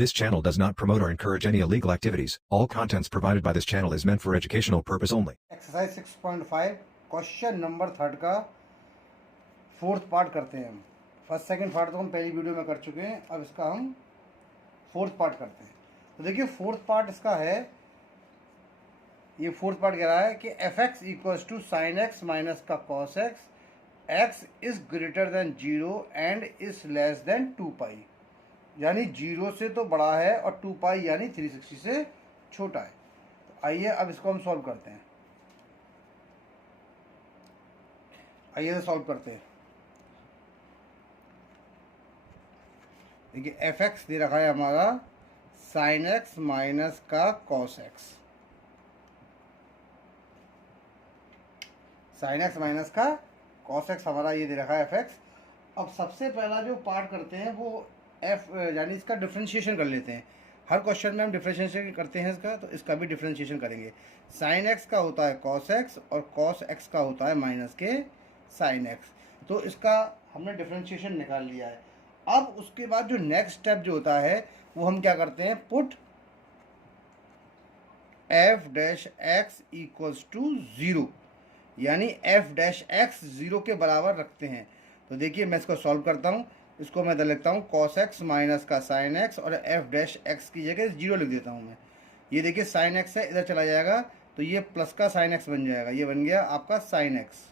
This channel does not promote or encourage any illegal activities. All contents provided by this channel is meant for educational purpose only. Exercise 6.5 question number 3 का fourth part करते हैं हम। First second part तो हम पहली video में कर चुके हैं, अब इसका हम फोर्थ पार्ट करते हैं। तो देखिए फोर्थ पार्ट इसका है, ये फोर्थ पार्ट कह रहा है कि f x equals to sine x minus का cos x, x is greater than 0 and is less than 2 pi, यानी 0 से तो बड़ा है और 2 पाई यानी 360 से छोटा है। तो आइए अब इसको हम सॉल्व करते हैं। आइए सॉल्व करते हैं। देखिए एफ एक्स दे रखा है हमारा साइन एक्स माइनस का cos x, sign x minus का कॉस एक्स हमारा ये दे रखा है एफ एक्स। अब सबसे पहला जो पार्ट करते हैं वो एफ यानी इसका डिफ्रेंशिएशन कर लेते हैं। हर क्वेश्चन में हम डिफ्रेंशिएशन करते हैं इसका, तो इसका भी डिफ्रेंशिएशन करेंगे। साइन एक्स का होता है कॉस एक्स और कॉस एक्स का होता है माइनस के साइन एक्स, तो इसका हमने डिफ्रेंशिएशन निकाल लिया है। अब उसके बाद जो नेक्स्ट स्टेप जो होता है वो हम क्या करते हैं, put F dash X equals to 0, यानी एफ डैश एक्स 0 के बराबर रखते हैं। तो देखिए मैं इसको सॉल्व करता हूँ। इसको मैं इधर लिखता हूँ कॉस एक्स माइनस का साइन एक्स और एफ डैश एक्स की जगह 0 लिख देता हूँ मैं। ये देखिए साइन एक्स है, इधर चला जाएगा तो ये प्लस का साइन एक्स बन जाएगा, ये बन गया आपका साइन एक्स।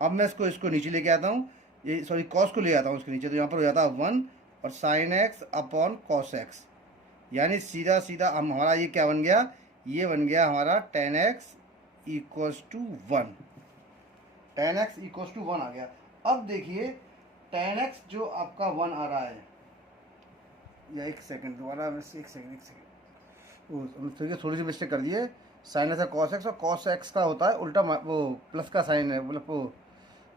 अब मैं इसको नीचे लेके आता हूँ, ये सॉरी कॉस को ले आता हूँ उसके नीचे, तो यहाँ पर हो जाता है 1 और sine x upon cos x, यानी सीधा सीधा हम हमारा ये क्या बन गया, ये बन गया हमारा tan x equals to 1, tan x equals to 1 आ गया। अब देखिए tan x जो आपका 1 आ रहा है, या एक सेकंड दोबारा, एक सेकंड थोड़ी सी मिस्टेक कर दिए। साइन एक्स कॉस एक्स, और कॉस एक्स का होता है उल्टा वो प्लस का साइन है, मतलब वो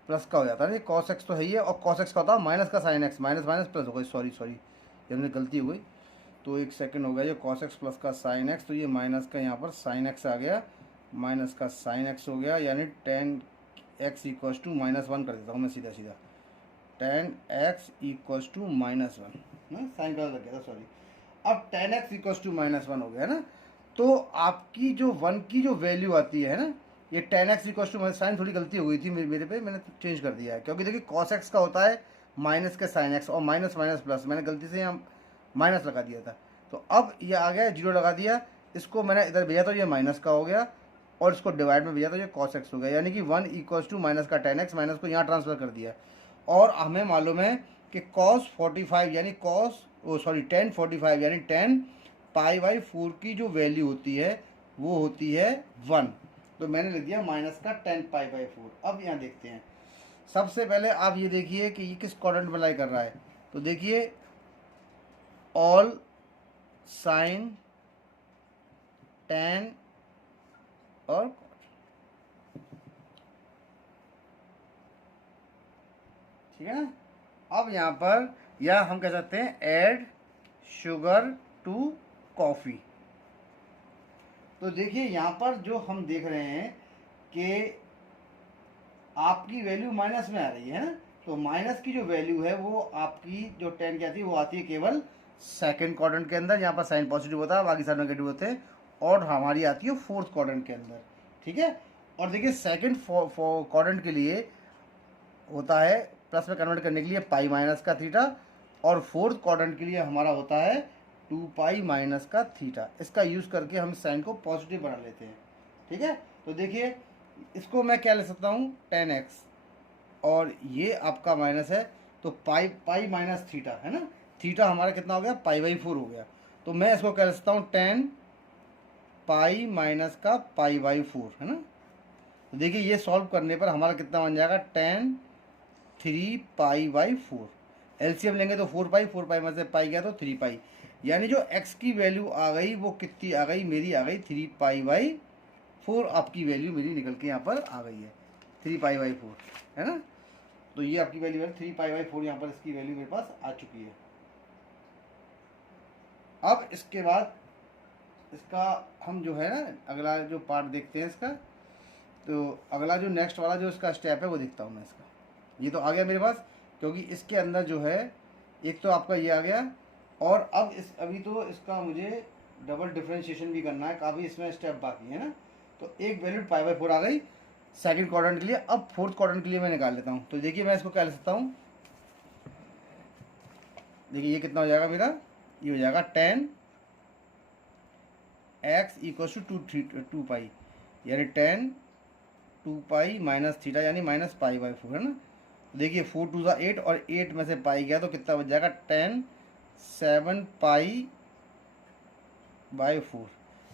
प्लस का हो जाता है। कॉस एक्स तो है ही है, और कॉस एक्स का होता है माइनस का sign x, minus minus plus हो गई, सॉरी ये हमने गलती हो गई। तो एक सेकंड हो गया, ये कॉस एक्स प्लस का साइन एक्स, तो ये माइनस का यहाँ पर साइन एक्स आ गया, माइनस का साइन एक्स हो गया, यानी tan x इक्वल्स टू -1 कर देता हूँ मैं सीधा सीधा, tan x इक्वल्स टू -1 ना, साइन का लग गया था सॉरी। अब tan x इक्वल्स टू -1 हो गया ना, तो आपकी जो 1 की जो वैल्यू आती है ना, ये tan x equals to, sign थोड़ी गलती हो गई थी मेरे पे, मैंने चेंज कर दिया है, क्योंकि देखिए cos x का होता है माइनस के साइन x और माइनस माइनस प्लस, मैंने गलती से यहाँ माइनस लगा दिया था। तो अब ये आ गया 0 लगा दिया, इसको मैंने इधर भेजा तो ये माइनस का हो गया, और इसको डिवाइड में भेजा तो ये cos x हो गया, यानी कि 1 इक्वल्स टू माइनस का tan x, माइनस को यहाँ ट्रांसफर कर दिया। और हमें मालूम है कि cos 45 यानी tan 45 यानी tan पाई बाई 4 की जो वैल्यू होती है वो होती है 1, तो मैंने लिख दिया माइनस का tan पाई बाई 4। अब यहाँ देखते हैं, सबसे पहले आप ये देखिए कि ये किस क्वाड्रेंट में लाई कर रहा है। तो देखिए ऑल साइन tan और ठीक है ना। अब यहाँ पर या हम कह सकते हैं ऐड शुगर टू कॉफ़ी। तो देखिए यहाँ पर जो हम देख रहे हैं कि आपकी वैल्यू माइनस में आ रही है ना, तो माइनस की जो वैल्यू है वो आपकी जो tan की आती है वो आती है केवल सेकंड क्वाड्रेंट के अंदर, यहाँ पर साइन पॉजिटिव होता है, बाकी सारे नेगेटिव होते हैं, और हमारी आती है फोर्थ क्वाड्रेंट के अंदर, ठीक है। और देखिए सेकंड क्वाड्रेंट के लिए होता है प्लस में कन्वर्ट करने के लिए पाई माइनस का थीटा, और फोर्थ क्वाड्रेंट के लिए हमारा होता है 2 पाई माइनस का थीटा। इसका यूज़ करके हम साइन को पॉजिटिव बना लेते हैं, ठीक है। तो देखिए इसको मैं क्या ले सकता हूँ, tan x, और ये आपका माइनस है, तो पाई माइनस थीटा है ना, थीटा हमारा कितना हो गया, पाई बाई 4 हो गया। तो मैं इसको क्या ले सकता हूँ, tan पाई माइनस का पाई बाई 4 है ना। तो देखिए ये सॉल्व करने पर हमारा कितना बन जाएगा, tan 3 पाई बाई 4, एलसीएम लेंगे तो 4 पाई में से पाई गया तो 3 पाई, यानी जो x की वैल्यू आ गई वो कितनी आ गई, मेरी आ गई 3 पाई बाई 4, आपकी वैल्यू मेरी निकल के यहाँ पर आ गई है 3 पाई बाई 4 है ना। तो ये आपकी वैल्यू है 3 पाई बाई 4, यहाँ पर इसकी वैल्यू मेरे पास आ चुकी है। अब इसके बाद इसका हम जो है ना अगला जो पार्ट देखते हैं इसका, तो अगला जो नेक्स्ट वाला जो इसका स्टेप है वो देखता हूँ मैं इसका। ये तो आ गया मेरे पास, क्योंकि इसके अंदर जो है एक तो आपका ये आ गया और अब अभी तो इसका मुझे डबल डिफरेंशिएशन भी करना है, काफ़ी इसमें स्टेप बाकी है ना। तो एक वैल्यू π/4 आ गई सेकंड क्वाड्रेंट के लिए। अब फोर्थ क्वाड्रेंट के लिए मैं निकाल लेता हूँ। तो देखिए मैं इसको क्या ले सकता हूँ, देखिए ये कितना हो जाएगा मेरा, ये हो जाएगा 10x = 2π, यानी 10 2π माइनस थीटा यानी -π/4 है ना। देखिए 4 2 8 और 8 में से पाई गया तो कितना बच जाएगा 10 7π/4।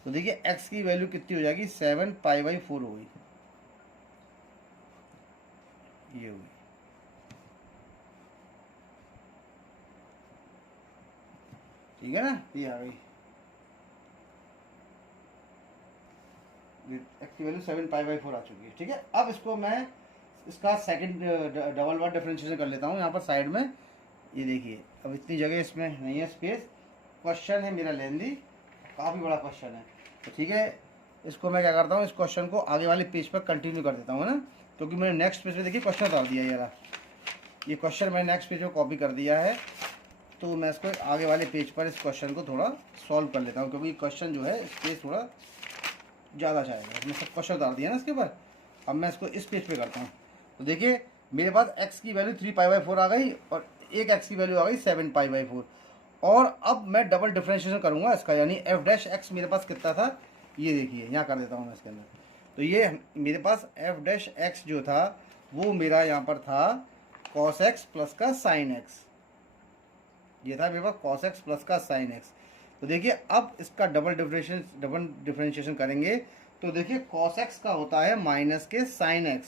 तो देखिए x की वैल्यू कितनी हो जाएगी 7π/4 हो गई, ये हुई। ठीक है ना, ये आ गई x की वैल्यू 7π/4 आ चुकी है। ठीक है, अब इसको मैं इसका सेकंड डबल बार डिफरेंशिएशन कर लेता हूँ यहाँ पर साइड में। ये देखिए अब इतनी जगह इसमें नहीं है स्पेस, क्वेश्चन है मेरा लेंदी, काफ़ी बड़ा क्वेश्चन है। तो ठीक है, इसको मैं क्या करता हूँ, इस क्वेश्चन को आगे वाले पेज पर कंटिन्यू कर देता हूँ ना, क्योंकि मैंने नेक्स्ट पेज पे देखिए क्वेश्चन उतार दिया यार, ये क्वेश्चन मैंने नेक्स्ट पेज पर कॉपी कर दिया है। तो मैं इसको आगे वाले पेज पर इस क्वेश्चन को थोड़ा सॉल्व कर लेता हूँ, क्योंकि क्वेश्चन जो है स्पेस थोड़ा ज़्यादा चाहेगा। मैं सब क्वेश्चन उतार दिया ना इसके ऊपर, अब मैं इसको इस पेज पे करता हूँ। तो देखिए मेरे पास x की वैल्यू 3π/4 आ गई और एक x की वैल्यू आ गई 7π/4। और अब मैं डबल डिफरेंशिएशन करूँगा इसका, यानी f' मेरे पास कितना था, ये देखिए यहाँ कर देता हूँ मैं इसके अंदर। तो ये मेरे पास f' जो था वो मेरा यहाँ पर था cos x प्लस का sin x, ये था मेरे पास cos x प्लस का sin x। तो देखिए अब इसका डबल डिफरेंशिएशन करेंगे तो देखिए cos x का होता है माइनस के sin x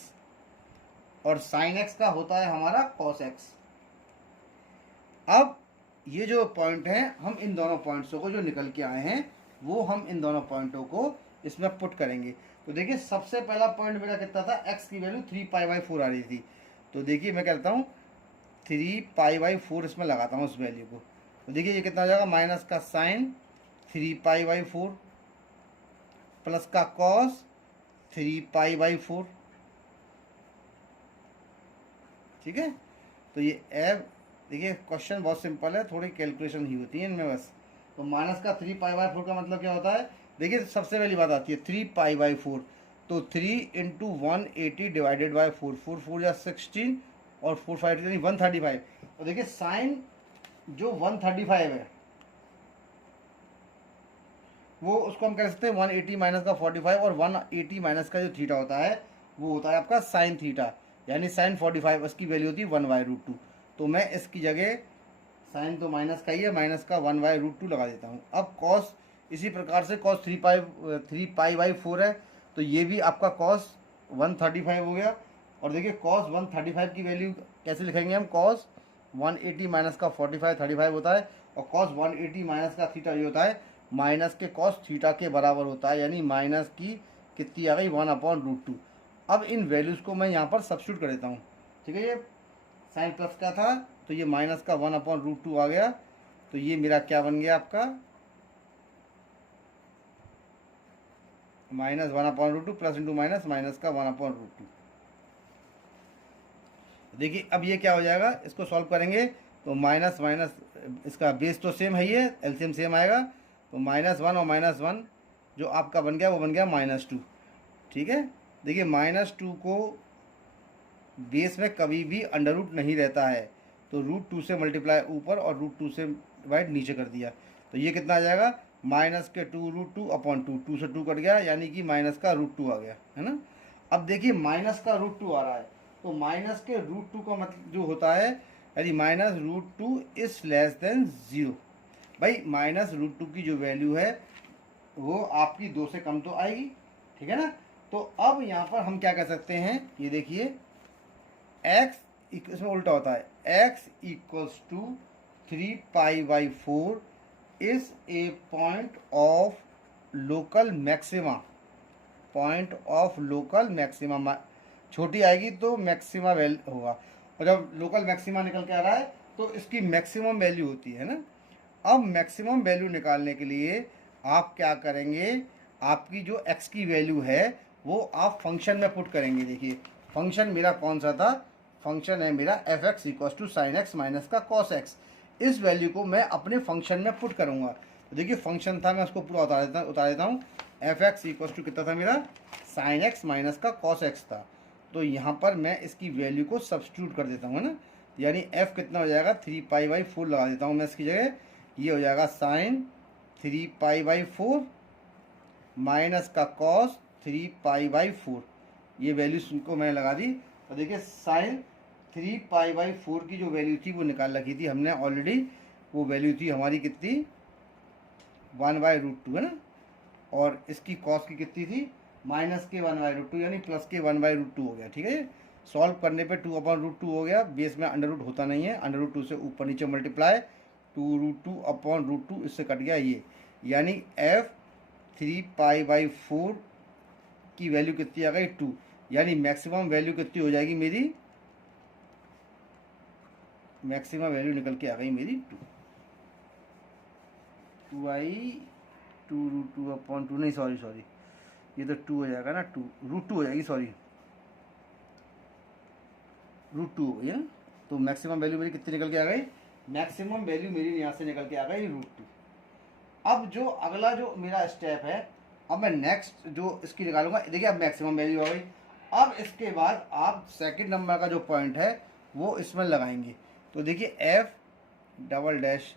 और sin x का होता है हमारा cos x। अब ये जो पॉइंट हैं, हम इन दोनों पॉइंट्सों को जो निकल के आए हैं वो हम इन दोनों पॉइंटों को इसमें पुट करेंगे। तो देखिए सबसे पहला पॉइंट मेरा कितना था, x की वैल्यू 3π/4 आ रही थी। तो देखिए मैं कहता हूँ 3π/4 इसमें लगाता हूँ उस वैल्यू को। तो देखिए ये कितना हो जाएगा, माइनस का साइन 3π/4 प्लस का कॉस 3π/4। ठीक है, तो ये एफ, देखिए क्वेश्चन बहुत सिंपल है, थोड़ी कैलकुलेशन ही होती है इनमें बस। तो माइनस का 3π/4 का मतलब क्या होता है, देखिए सबसे पहली बात आती है 3π/4, तो 3 × 180 डिवाइडेड बाई 4, 4 4 या 16 और 4 5 यानी 135। तो देखिए साइन जो 135 है वो उसको हम कह सकते हैं 180 माइनस का 45, और 180 माइनस का जो थीटा होता है वो होता है आपका साइन थीटा, यानी साइन 45 उसकी वैल्यू होती है 1/√2। तो मैं इसकी जगह साइन तो माइनस का ही है, माइनस का 1/√2 लगा देता हूँ। अब कॉस इसी प्रकार से कॉस 3π/4 है, तो ये भी आपका कॉस 135 हो गया। और देखिए कॉस 135 की वैल्यू कैसे लिखेंगे हम, कॉस 180 माइनस का 45 35 होता है, और कॉस 180 माइनस का थीटा ये होता है माइनस के कॉस थीटा के बराबर होता है, यानी माइनस की कितनी आ गई 1/√2। अब इन वैल्यूज़ को मैं यहाँ पर सब्स्टिट्यूट कर देता हूँ। ठीक है, ये साइन प्लस का था तो ये माइनस का 1/√2 आ गया। तो ये मेरा क्या बन गया आपका minus 1/√2 plus into minus minus का 1/√2। देखिए अब ये क्या हो जाएगा, इसको सॉल्व करेंगे तो माइनस माइनस इसका बेस तो सेम है, ये एलसीएम सेम आएगा। तो -1 और -1 जो आपका बन गया वो बन गया -2। ठीक है, देखिए -2 को बेस में कभी भी अंडर रूट नहीं रहता है, तो √2 से मल्टीप्लाई ऊपर और √2 से डिवाइड नीचे कर दिया। तो ये कितना आ जाएगा, माइनस के 2√2/2, 2 से 2 कट गया यानी कि माइनस का √2 आ गया, है ना। अब देखिए माइनस का √2 आ रहा है, तो माइनस के √2 का मतलब जो होता है यानी -√2 इज लेस देन 0। भाई माइनस √2 की जो वैल्यू है वो आपकी 2 से कम तो आएगी, ठीक है ना। तो अब यहाँ पर हम क्या कर सकते हैं, ये देखिए x इसमें उल्टा होता है, x = 3π/4 is a point of local maxima. Point of local maxima छोटी आएगी तो मैक्सिमा वैल्यू होगा, और जब लोकल मैक्सिमा निकल के आ रहा है तो इसकी मैक्सिमम वैल्यू होती है ना। अब मैक्सिमम वैल्यू निकालने के लिए आप क्या करेंगे, आपकी जो x की वैल्यू है वो आप फंक्शन में पुट करेंगे। देखिए फंक्शन मेरा कौन सा था, फंक्शन है मेरा f(x = sin x माइनस का cos x, इस वैल्यू को मैं अपने फंक्शन में पुट करूँगा। तो देखिए फंक्शन था, मैं उसको पूरा उतार देता हूँ। एफ एक्स इक्वल टू कितना था मेरा, साइन एक्स माइनस का कॉस एक्स था। तो यहाँ पर मैं इसकी वैल्यू को सब्स्टिट्यूट कर देता हूँ, है ना। यानी एफ कितना हो जाएगा, 3π/4 लगा देता हूँ मैं इसकी जगह। ये हो जाएगा साइन 3π/4 माइनस का कॉस 3π/4। ये वैल्यू को मैंने लगा दी। तो देखिए साइन 3π/4 की जो वैल्यू थी वो निकाल रखी थी हमने ऑलरेडी। वो वैल्यू थी हमारी कितनी, 1/√2, है ना। और इसकी कॉस की कितनी थी, माइनस के 1/√2 यानी प्लस के 1/√2 हो गया। ठीक है, सॉल्व करने पे 2/√2 हो गया। बेस में अंडर रूट होता नहीं है, अंडर रूट 2 से ऊपर नीचे मल्टीप्लाई, 2√2/√2 इससे कट गया ये। यानी एफ 3π/4 की वैल्यू कितनी आ गई, 2। यानी मैक्सिमम वैल्यू कितनी हो जाएगी मेरी, मैक्सिमम वैल्यू निकल के आ गई मेरी 2√2/2 नहीं, सॉरी ये तो 2 हो जाएगा ना, 2√2 हो जाएगी, सॉरी √2 हो गई है ना। तो मैक्सिमम वैल्यू मेरी कितनी निकल के आ गई, मैक्सिमम वैल्यू मेरी यहाँ से निकल के आ गई √2। अब जो अगला जो मेरा स्टेप है, अब मैं नेक्स्ट जो इसकी निकालूंगा। देखिए अब मैक्सिमम वैल्यू आ गई। अब इसके बाद आप सेकंड नंबर का जो पॉइंट है वो इसमें लगाएंगे। तो देखिए एफ डबल डैश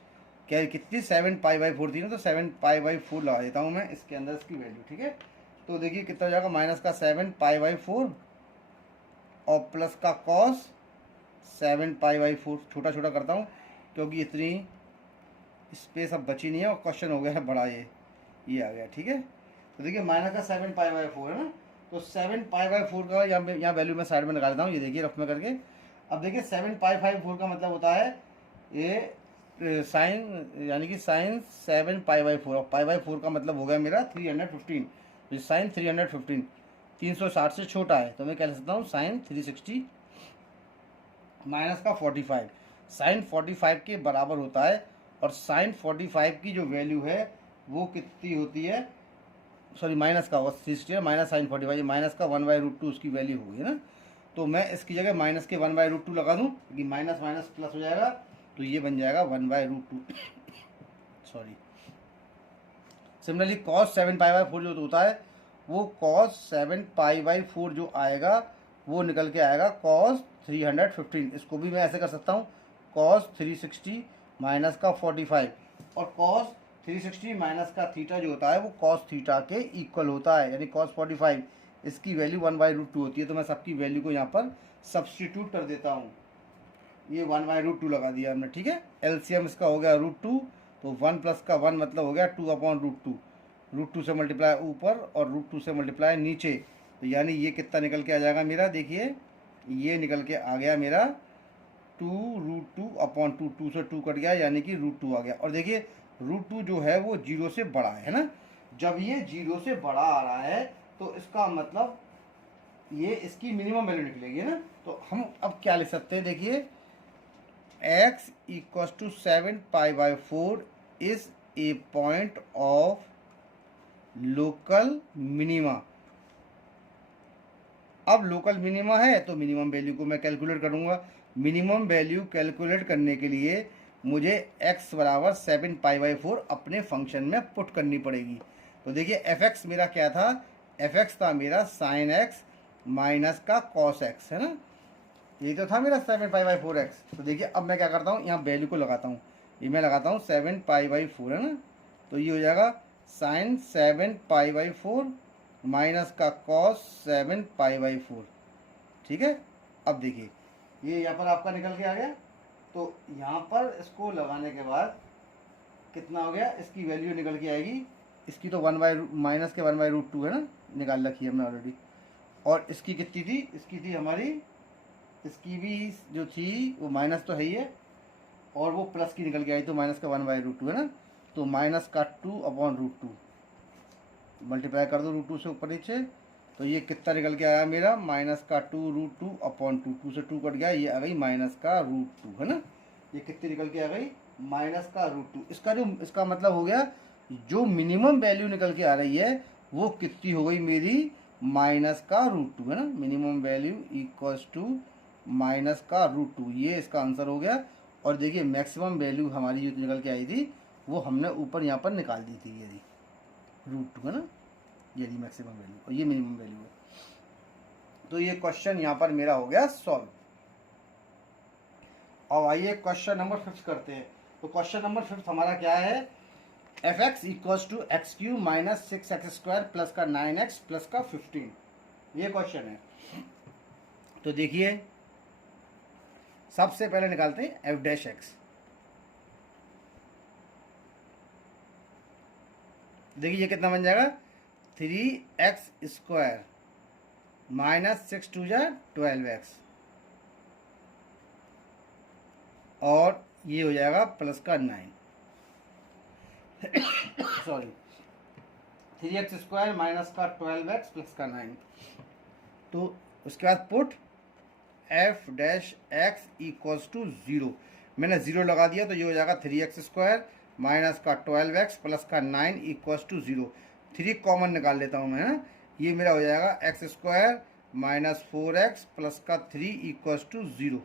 क्या कितनी, 7π/4 थी ना, तो 7π/4 लगा देता हूँ मैं इसके अंदर इसकी वैल्यू। ठीक है, तो देखिए कितना हो जाएगा, माइनस का 7π/4 और प्लस का कॉस 7π/4। छोटा छोटा करता हूँ क्योंकि इतनी स्पेस अब बची नहीं है और क्वेश्चन हो गया है बड़ा, ये आ गया। ठीक है, तो देखिए माइनस का 7π/4 है ना। तो 7π/4 का यहाँ वैल्यू मैं साइड में निकाल देता हूँ, ये देखिए रफ में करके। अब देखिए 7π/4 का मतलब होता है ये साइन, यानी कि साइन 7π/4 और π/4 का मतलब हो गया मेरा 315। तो साइन 315 360 से छोटा है, तो मैं कह सकता हूँ साइन 360 माइनस का 45 साइन 45 के बराबर होता है। और साइन 45 की जो वैल्यू है वो कितनी होती है, सॉरी माइनस का 360 है, माइनस साइन 45 माइनस का 1/√2 उसकी वैल्यू होगी ना। तो मैं इसकी जगह माइनस के 1/√2 लगा दूँ, क्योंकि माइनस माइनस प्लस हो जाएगा, तो ये बन जाएगा 1/√2 सॉरी। सिमिलरली कॉस 7π/4 जो होता है वो कॉस 7π/4 जो आएगा वो निकल के आएगा कॉस 315। इसको भी मैं ऐसे कर सकता हूँ, कॉस 360 माइनस का 45 और कॉस 360 माइनस का थीटा जो होता है वो कॉस थीटा के इक्वल होता है, यानी कॉस 45 इसकी वैल्यू 1/√2 होती है। तो मैं सबकी वैल्यू को यहाँ पर सब्सटीट्यूट कर देता हूँ। ये 1/√2 लगा दिया हमने। ठीक है, एलसीएम इसका हो गया √2, तो 1 प्लस का 1 मतलब हो गया 2/√2। √2 से मल्टीप्लाई ऊपर और √2 से मल्टीप्लाई नीचे, तो यानी ये कितना निकल के आ जाएगा मेरा, देखिए ये निकल के आ गया मेरा 2√2/2। 2 से 2 कट गया यानी कि √2 आ गया। और देखिए √2 जो है वो 0 से बड़ा है ना। जब ये 0 से बड़ा आ रहा है तो इसका मतलब ये इसकी मिनिमम वैल्यू निकलेगी ना। तो हम अब क्या लिख सकते हैं, देखिए x equals to 7π/4 is a point of local minima. अब लोकल मिनिमा है तो मिनिमम वैल्यू को मैं कैलकुलेट करूंगा। मिनिमम वैल्यू कैलकुलेट करने के लिए मुझे x बराबर 7π/4 अपने फंक्शन में पुट करनी पड़ेगी। तो देखिए fx मेरा क्या था, fx था मेरा साइन x माइनस का कॉस x, है ना। ये तो था मेरा 7π/4x। तो देखिए अब मैं क्या करता हूँ, यहाँ वैल्यू को लगाता हूँ। ये मैं लगाता हूँ 7π/4, है ना। तो ये हो जाएगा साइन 7π/4 माइनस का कॉस 7π/4। ठीक है, अब देखिए ये यहाँ पर आपका निकल के आ गया। तो यहाँ पर इसको लगाने के बाद कितना हो गया, इसकी वैल्यू निकल के आएगी। इसकी तो माइनस के 1/√2 है ना, निकाल रखी है हमने ऑलरेडी। और इसकी कितनी थी, इसकी थी हमारी, इसकी भी जो थी वो माइनस तो है ही है और वो प्लस की निकल के आई, तो माइनस का 1/√2 है ना। तो माइनस का 2/√2 मल्टीप्लाई कर दो √2 से ऊपर नीचे, तो ये कितना निकल के आया मेरा, माइनस का 2√2/2। 2 से 2 कट गया, ये आ गई माइनस का √2, है ना। ये कितनी निकल के आ गई, माइनस का √2। इसका मतलब हो गया जो मिनिमम वैल्यू निकल के आ रही है वो कितनी हो गई मेरी, माइनस का √2, है ना। Minimum value equals to minus का √2, ये इसका आंसर हो गया। और देखिए मैक्सिमम वैल्यू हमारी जो निकल के आई थी वो हमने ऊपर यहाँ पर निकाल दी थी, यदि √2 है ना, यदि मैक्सिमम वैल्यू और ये मिनिमम वैल्यू है। तो ये क्वेश्चन यहाँ पर मेरा हो गया सॉल्व। अब आइए क्वेश्चन नंबर 5 करते हैं। तो क्वेश्चन नंबर 5 हमारा क्या है, F x equals to X cube minus 6x² plus का 9x प्लस का 15, ये क्वेश्चन है। तो देखिए सबसे पहले निकालते हैं एफ डैश एक्स। देखिए ये कितना बन जाएगा, 3x² माइनस 6 2 12x और ये हो जाएगा प्लस का 9 सॉरी 3x² माइनस का 12x प्लस का 9। तो उसके बाद put F dash X equals to 0, मैंने 0 लगा दिया तो ये हो जाएगा 3x² माइनस का 12x प्लस का 9 इक्वल्स टू 0। 3 कॉमन निकाल लेता हूँ मैं, है ना, ये मेरा हो जाएगा x² माइनस 4x प्लस का 3 इक्वल्स टू 0।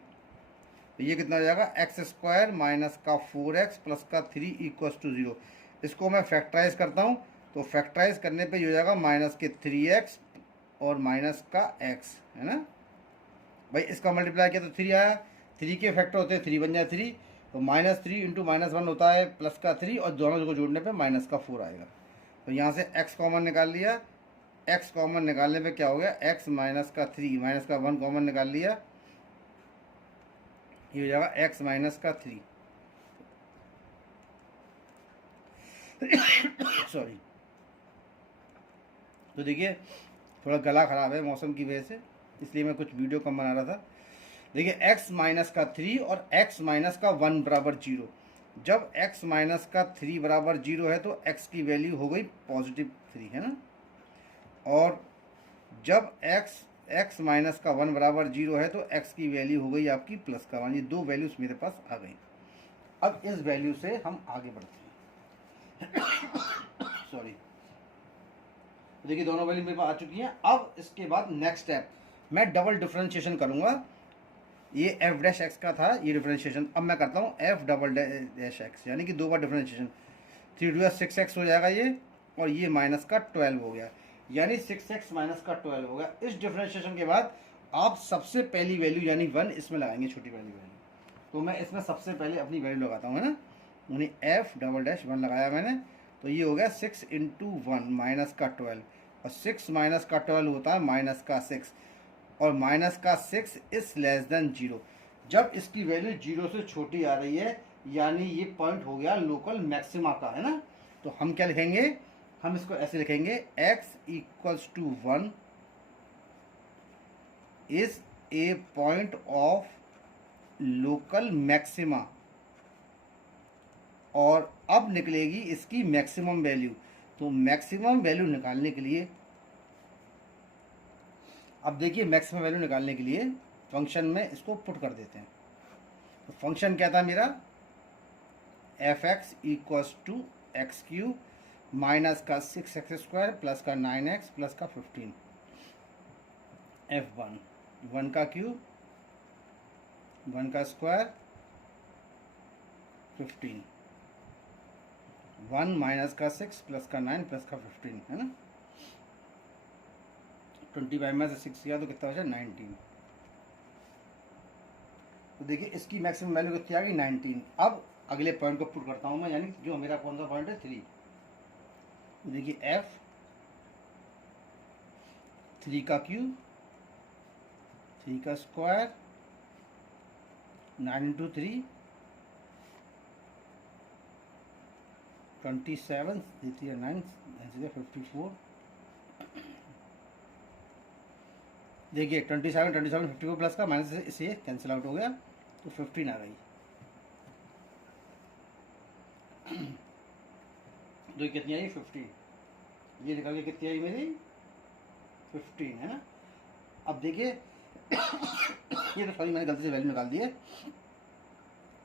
तो ये कितना हो जाएगा, x² माइनस का 4x प्लस का 3 इक्वल्स टू 0। इसको मैं फैक्टराइज करता हूँ, तो फैक्टराइज करने पे ये हो जाएगा माइनस के 3x और माइनस का x, है ना भाई। इसका मल्टीप्लाई किया तो 3 आया, 3 के फैक्टर होते हैं 3 बन जाए 3, तो -3 इंटू -1 होता है प्लस का 3 और दोनों को जोड़ने पे माइनस का 4 आएगा। तो यहाँ से x कॉमन निकाल लिया, x कॉमन निकालने पे क्या हो गया, x माइनस का 3 माइनस का 1 कॉमन निकाल लिया, ये हो जाएगा x माइनस का 3 सॉरी। तो देखिए थोड़ा गला ख़राब है मौसम की वजह से, इसलिए मैं कुछ वीडियो कम बना रहा था। देखिए x माइनस का 3 और x माइनस का 1 बराबर 0। जब x माइनस का 3 बराबर 0 है तो x की वैल्यू हो गई +3, है ना, और जब x माइनस का 1 बराबर 0 है तो x की वैल्यू हो गई आपकी प्लस का 1। ये दो वैल्यूज मेरे पास आ गई। अब इस वैल्यू से हम आगे बढ़ते हैं सॉरी। देखिए दोनों वैल्यू मेरे पास आ चुकी हैं। अब इसके बाद नेक्स्ट स्टेप मैं डबल डिफरेंशिएशन करूंगा। ये एफ डैश एक्स का था ये डिफरेंशिएशन, अब मैं करता हूँ एफ डबल डैश एक्स, यानी कि 2 बार डिफरेंशिएशन। 3 2 6x हो जाएगा ये, और ये माइनस का 12 हो गया, यानी 6x माइनस का 12 हो गया। इस डिफरेंशिएशन के बाद आप सबसे पहली वैल्यू यानी 1 इसमें लगाएंगे, छोटी वाली वैल्यू। तो मैं इसमें सबसे पहले अपनी वैल्यू लगाता हूँ, है ना, यानी एफ डबल डैश 1 लगाया मैंने, तो ये हो गया 6 × 1 माइनस का 12, और 6 माइनस का 12 होता है माइनस का 6, और माइनस का 6 इज लेस देन 0। जब इसकी वैल्यू 0 से छोटी आ रही है यानी ये पॉइंट हो गया लोकल मैक्सिमा का, है ना। तो हम क्या लिखेंगे, हम इसको ऐसे लिखेंगे x equals to 1 is a point of local maxima, और अब निकलेगी इसकी मैक्सिमम वैल्यू। तो मैक्सिमम वैल्यू निकालने के लिए, अब देखिए मैक्सिमम वैल्यू निकालने के लिए फंक्शन में इसको पुट कर देते हैं। तो फंक्शन क्या था मेरा, F x equals to x³ minus का 6x² प्लस का 9x प्लस का 15, f1 1 का क्यूब 1 का स्क्वायर 15, 1 माइनस का 6 प्लस का 9 प्लस का 15, है ना। 25 में से 6 किया तो कितना बचा, 19। तो देखिए इसकी मैक्सिमम वैल्यू कितनी आ गई, 19। अब अगले पॉइंट को पुट करता हूँ मैं, यानी जो मेरा कौन सा पॉइंट है, 3। तो देखिए एफ 3 का क्यूब 3 का स्क्वायर 9 × 3 27 9 54। देखिए 27 54 प्लस का माइनस इसे कैंसिल आउट हो गया तो 15 आ गई। तो कितनी आई, 15। ये निकल के कितनी आई मेरी, 15, है ना। अब देखिए ये तो सॉरी मैंने गलती से वैल्यू निकाल दी है।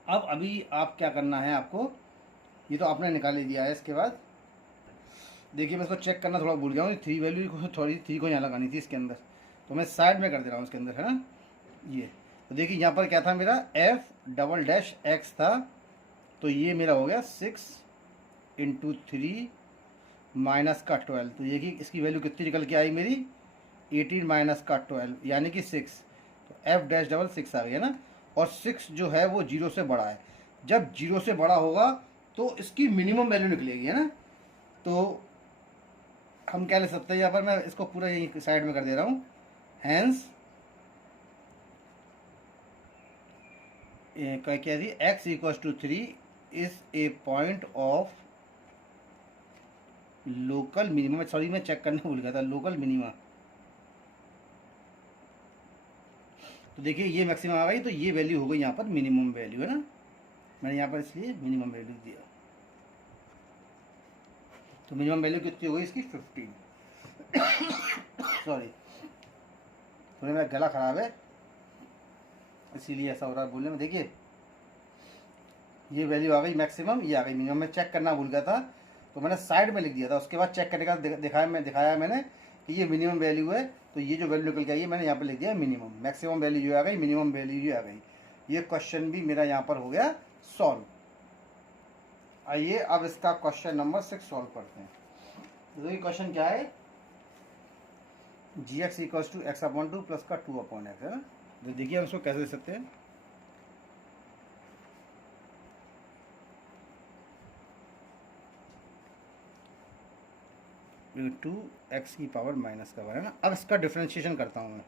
अब अभी आप क्या करना है आपको, ये तो आपने निकाल ही दिया है। इसके बाद देखिए मैं इसको चेक करना थोड़ा भूल गया हूँ, 3 वैल्यू को थोड़ी 3 को यहाँ लगानी थी इसके अंदर, तो मैं साइड में कर दे रहा हूँ इसके अंदर, है ना। ये तो देखिए यहाँ पर क्या था मेरा एफ डबल डैश एक्स था, तो ये मेरा हो गया 6 इंटू 3 माइनस का 12। तो ये कि इसकी वैल्यू कितनी निकल के आई मेरी 18 माइनस का 12 यानी कि 6। तो एफ डैश डबल 6 आ गया ना। और 6 जो है वो 0 से बड़ा है। जब 0 से बड़ा होगा तो इसकी मिनिमम वैल्यू निकलेगी, है ना। तो हम क्या ले सकते हैं, यहाँ पर मैं इसको पूरा यही साइड में कर दे रहा हूँ। हैंस क्या थी, x equals to 3 is a point of local minimum. Sorry मैं चेक करना भूल गया था, लोकल मिनिमा। तो देखिए ये मैक्सिमम आ गई, तो ये वैल्यू हो गई यहाँ पर मिनिमम वैल्यू, है ना। मैंने यहाँ पर इसलिए मिनिमम वैल्यू दिया। तो मिनिमम वैल्यू कितनी हो गई इसकी 15। सॉरी थोड़ा मेरा गला खराब है इसीलिए ऐसा हो रहा है बोलने में। देखिए ये वैल्यू आ गई मैक्सिमम, ये आ गई मिनिमम। मैं चेक करना भूल गया था तो मैंने साइड में लिख दिया था। उसके बाद चेक करने का दिखाया मैंने कि ये मिनिमम वैल्यू है। तो ये जो वैल्यू निकल के आई है मैंने यहाँ पर लिख दिया मिनिमम। मैक्सिमम वैल्यू जो आ गई, मिनिमम वैल्यू जो आ गई। ये क्वेश्चन भी मेरा यहाँ पर हो गया सॉल्व। आइए अब इसका क्वेश्चन नंबर 6 सॉल्व करते हैं। तो ये क्वेश्चन क्या है, g x equals to x upon 2 plus का 2 अपॉन एक्स, है ना। तो देखिए हम इसको कैसे दे सकते हैं। टू एक्स की पावर माइनस का 1, है ना। अब इसका डिफ्रेंशिएशन करता हूँ मैं।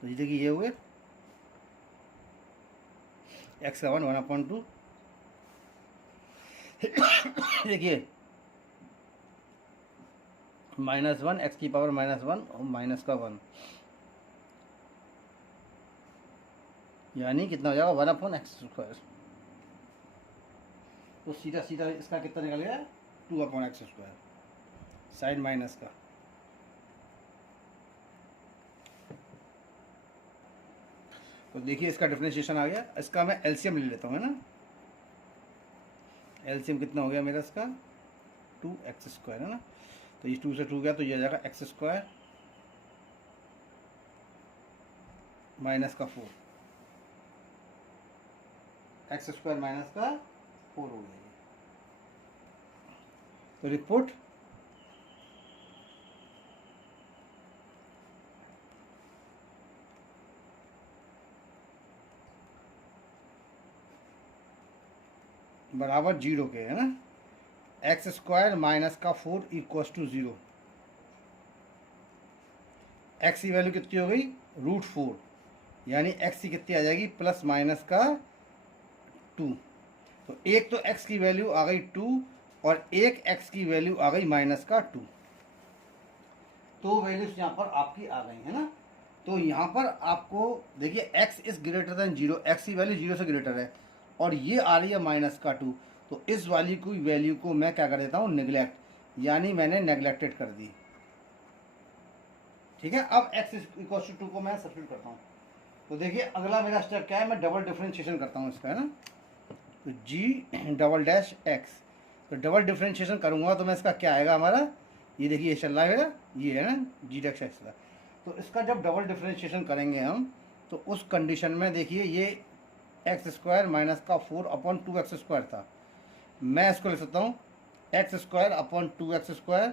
तो ये देखिए ये हुए एक्स का 1 अपॉन 2। देखिए -1 एक्स की पावर -1 और माइनस का 1 यानी कितना हो जाएगा 1 अपॉन एक्स स्क्वायर। तो सीधा सीधा इसका कितना निकल गया 2 upon x square sine minus का। तो देखिए इसका डिफरेंशिएशन आ गया। इसका मैं एलसीएम ले लेता हूँ, है ना। एलसीएम कितना हो गया मेरा इसका 2x स्क्वायर, है ना। तो ये 2 से 2 गया तो ये आ जाएगा एक्स स्क्वायर माइनस का 4, एक्स स्क्वायर माइनस का 4 हो गया। तो रिपोर्ट बराबर 0 के, है ना। एक्स स्क्वायर माइनस का 4 इक्वल्स टू 0। एक्स की वैल्यू कितनी हो गई √4 यानी एक्स की कितनी आ जाएगी प्लस माइनस का 2। तो एक तो एक्स की वैल्यू आ गई 2 और एक एक्स की वैल्यू आ गई माइनस का 2। तो वैल्यूज यहाँ पर आपकी आ गई, है ना। तो यहाँ पर आपको देखिए x is greater than 0, x की वैल्यू 0 से ग्रेटर है और ये आ रही है माइनस का 2। तो इस वाली की वैल्यू को मैं क्या कर देता हूँ नेग्लेक्ट, यानी मैंने नेग्लेक्टेड कर दी। ठीक है, अब x इक्वल टू 2 को मैं सब्स्टिट्यूट करता हूँ। तो देखिए अगला मेरा स्टेप क्या है, मैं डबल डिफरेंशिएशन करता हूँ इसका, है ना। तो g डबल डैश x, तो डबल डिफरेंशिएशन करूँगा तो मैं इसका क्या आएगा हमारा, ये देखिए ये चल रहा है मेरा, ये है ना g डैश x का। तो इसका जब डबल डिफरेंशिएशन करेंगे हम तो उस कंडीशन में देखिए ये एक्स स्क्वायर माइनस का 4 अपॉन 2x स्क्वायर था। मैं इसको लिख सकता हूँ x square upon 2x square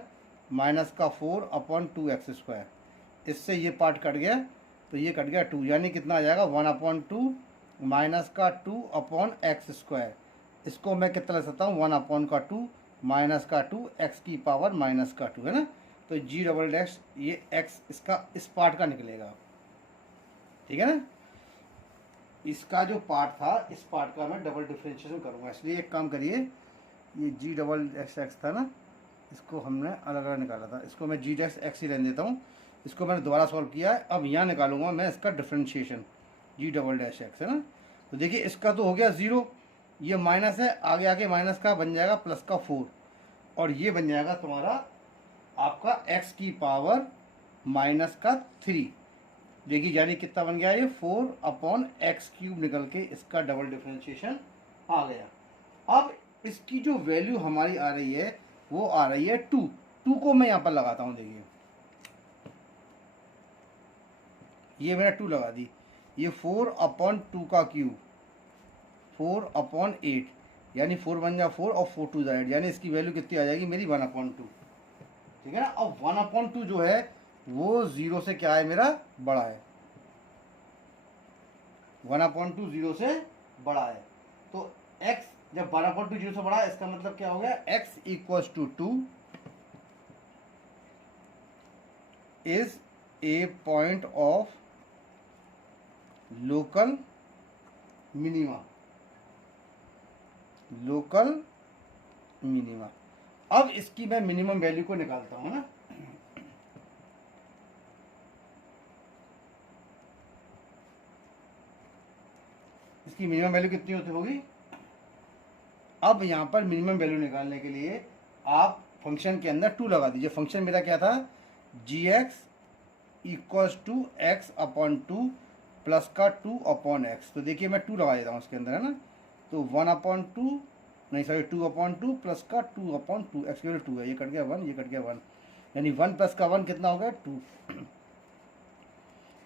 minus का 4 अपॉन 2x स्क्वायर। इससे ये पार्ट कट गया तो ये कट गया 2, यानी कितना आ जाएगा 1 अपॉन 2 माइनस का 2 अपॉन एक्स स्क्वायर। इसको मैं कितना लिख सकता हूँ 1 अपॉन का 2 माइनस का 2 एक्स की पावर माइनस का 2, है ना। तो g डबल डैश ये x इसका इस पार्ट का निकलेगा, ठीक है ना। इसका जो पार्ट था इस पार्ट का मैं डबल डिफरेंशिएशन करूँगा। इसलिए एक काम करिए, ये g डबल डैश x था ना, इसको हमने अलग अलग निकाला था, इसको मैं g डैश x ही रहने देता हूँ। इसको मैंने दोबारा सॉल्व किया है। अब यहाँ निकालूंगा मैं इसका differentiation g double dash x, है ना। तो देखिए इसका तो हो गया 0, ये माइनस है, आगे आगे माइनस का बन जाएगा प्लस का 4 और ये बन जाएगा तुम्हारा आपका x की पावर माइनस का 3। देखिए यानी कितना बन गया ये 4 अपॉन एक्स क्यूब निकल के इसका डबल डिफरेंशिएशन आ गया। अब इसकी जो वैल्यू हमारी आ रही है वो आ रही है 2 को मैं यहाँ पर लगाता हूँ। देखिए ये मैंने 2 लगा दी, ये 4/2 का क्यूब 4/8 यानी 4 बन जा 4 और 4 2 8 यानी इसकी वैल्यू कितनी आ जाएगी मेरी 1/2। ठीक है ना। अब 1/2 जो है वो 0 से क्या है मेरा बड़ा है, 1/2 0 से बड़ा है। तो x जब 1/2 0 से बड़ा है इसका मतलब क्या हो गया, x equals to 2 is a point of local minima. Local minima. अब इसकी मैं मिनिमम वैल्यू को निकालता हूं ना। इसकी मिनिमम वैल्यू कितनी होती होगी। अब यहां पर मिनिमम वैल्यू निकालने के लिए आप फंक्शन के अंदर 2 लगा दीजिए। फंक्शन मेरा क्या था, gx equals to x/2 plus का 2/x। तो देखिए मैं 2 लगा देता हूँ उसके अंदर, है ना। तो 1/2 नहीं सॉरी 2/2 प्लस का 2/2 x की वैल्यू 2 है, ये कट गया 1, ये कट गया 1, यानी 1 प्लस का 1 कितना हो गया 2।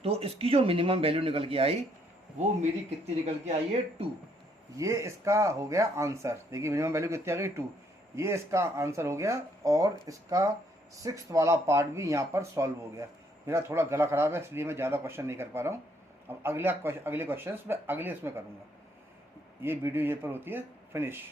तो इसकी जो मिनिमम वैल्यू निकल के आई वो मेरी कितनी निकल के आई है 2। ये इसका हो गया आंसर। देखिए मिनिमम वैल्यू कितनी आ गई 2, ये इसका आंसर हो गया। और इसका 6th वाला पार्ट भी यहाँ पर सॉल्व हो गया। मेरा थोड़ा गला ख़राब है इसलिए मैं ज़्यादा क्वेश्चन नहीं कर पा रहा हूँ। अब अगले क्वेश्चन मैं अगले इसमें करूँगा। ये वीडियो ये पर होती है फिनिश।